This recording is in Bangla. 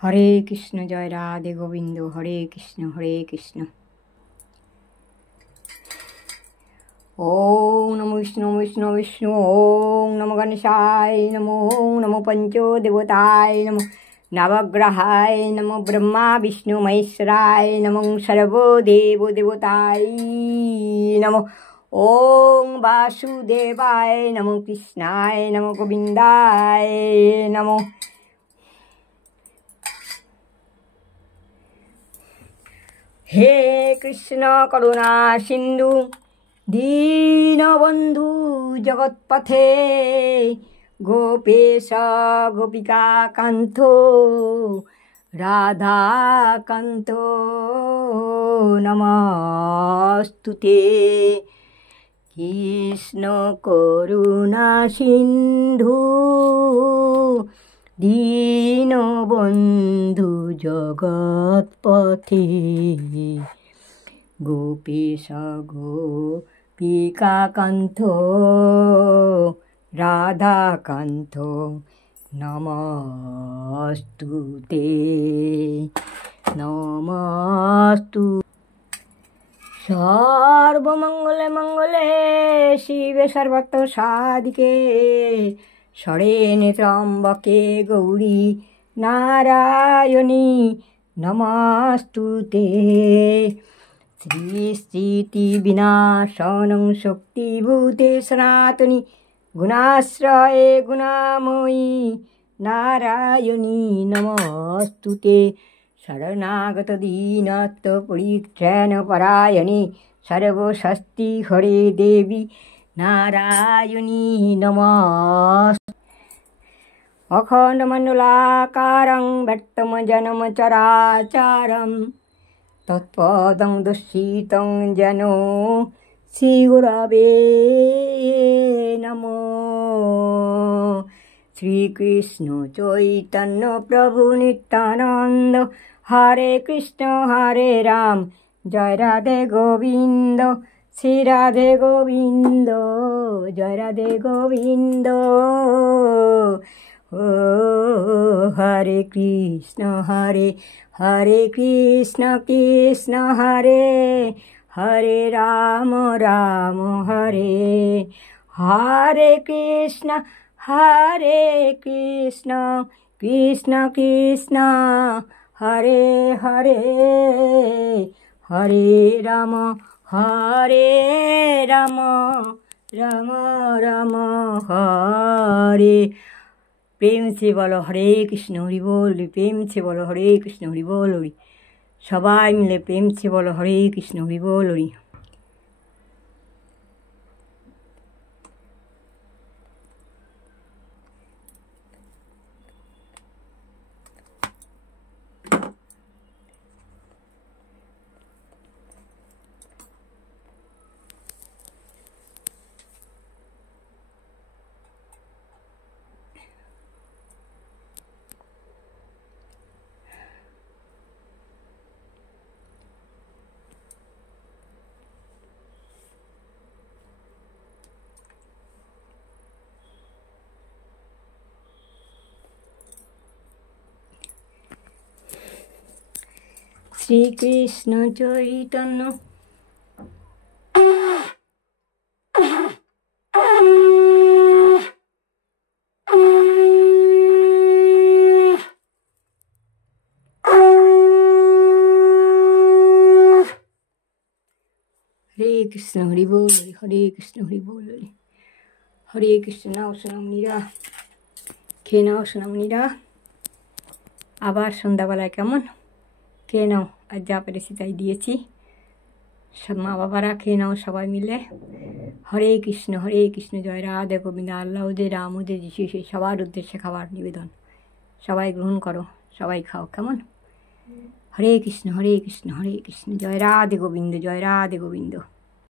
হরে কৃষ্ণ। জয় রাধে গোবিন্দ। হরে কৃষ্ণ হরে কৃষ্ণ। ওম নমো বিষ্ণু বিষ্ণু বিষ্ণু। ওম নমো গণেশায় নমো। ওম নমো পঞ্চদেবতায় নমো। নবগ্রহায় নমো। ব্রহ্মা বিষ্ণু মহেশ্বরায় নমো। সর্বদেব দেবতায় নমো। ওম বাসুদেবায় নমো। কৃষ্ণায় নমো। গোবিন্দায় নমো। হে কৃষ্ণ করুণা সিন্ধু দীনবন্ধু জগৎপথে গোপেশ গোপিকা কান্ত রাধাকান্ত নমস্তুতে। কৃষ্ণ করুণা সিন্ধু দীনবন্ধু জগৎপথে গোপেশ গোপিকাকান্ত রাধাকান্ত নমস্তুতে নমস্তু। সর্বমঙ্গলে মঙ্গলে শিবে সর্বত্র সাধিকে শরণ্যে ত্র্যম্বকে গৌরী নারায়ণী নমস্তুতে। সৃষ্টি বিনাশনং শক্তিভূতে সনাতনী গুণাশ্রয়ে গুণাময়ী নারায়ণী নমস্তুতে। শরণাগত দীনত্ব পরিত্রাণ পরায়ণে সর্বশক্তি হরে দেবী নারায়ণী নমস্তুতে। অখণ্ডমণ্ডলাকারং ব্যক্তম জনম চরাচরম তৎপদং দর্শিতং যেন শ্রীগুরবে নমো। শ্রীকৃষ্ণ চৈতন্য প্রভু নিত্যানন্দ হরে কৃষ্ণ হরে রাম জয় রাধে গোবিন্দ শ্রী রাধে গোবিন্দ জয় রাধে গোবিন্দ। ও হরে কৃষ্ণ হরে কৃষ্ণ কৃষ্ণ হরে হরে রাম রাম হরে হরে কৃষ্ণ কৃষ্ণ কৃষ্ণ হরে হরে হরে রাম রাম রাম হরে। প্রেম সে বলো হরে কৃষ্ণ হরি বল। প্রেম সে বলো হরে কৃষ্ণ হরি বল হরি। সবাই মিলে প্রেম সে বলো হরে কৃষ্ণ হরি বল হরি। শ্রীকৃষ্ণ চৈতন্য হরে কৃষ্ণ হরি বল হরে কৃষ্ণ হরি বল হরে কৃষ্ণ। নাও সোনামণিরা, খেয়ে নাও সোনামণিরা। আবার সন্ধ্যাবেলায় কেমন খেয়ে নাও। আর যা পেরেছি তাই দিয়েছি। সব মা বাবারা খেয়ে নাও সবাই মিলে। হরে কৃষ্ণ জয় রাধে গোবিন্দ। আল্লাহ যে রাম যে যিশু সেই সবার উদ্দেশ্যে খাবার নিবেদন। সবাই গ্রহণ করো, সবাই খাও কেমন। হরে কৃষ্ণ জয় রাধে গোবিন্দ জয় রাধে গোবিন্দ।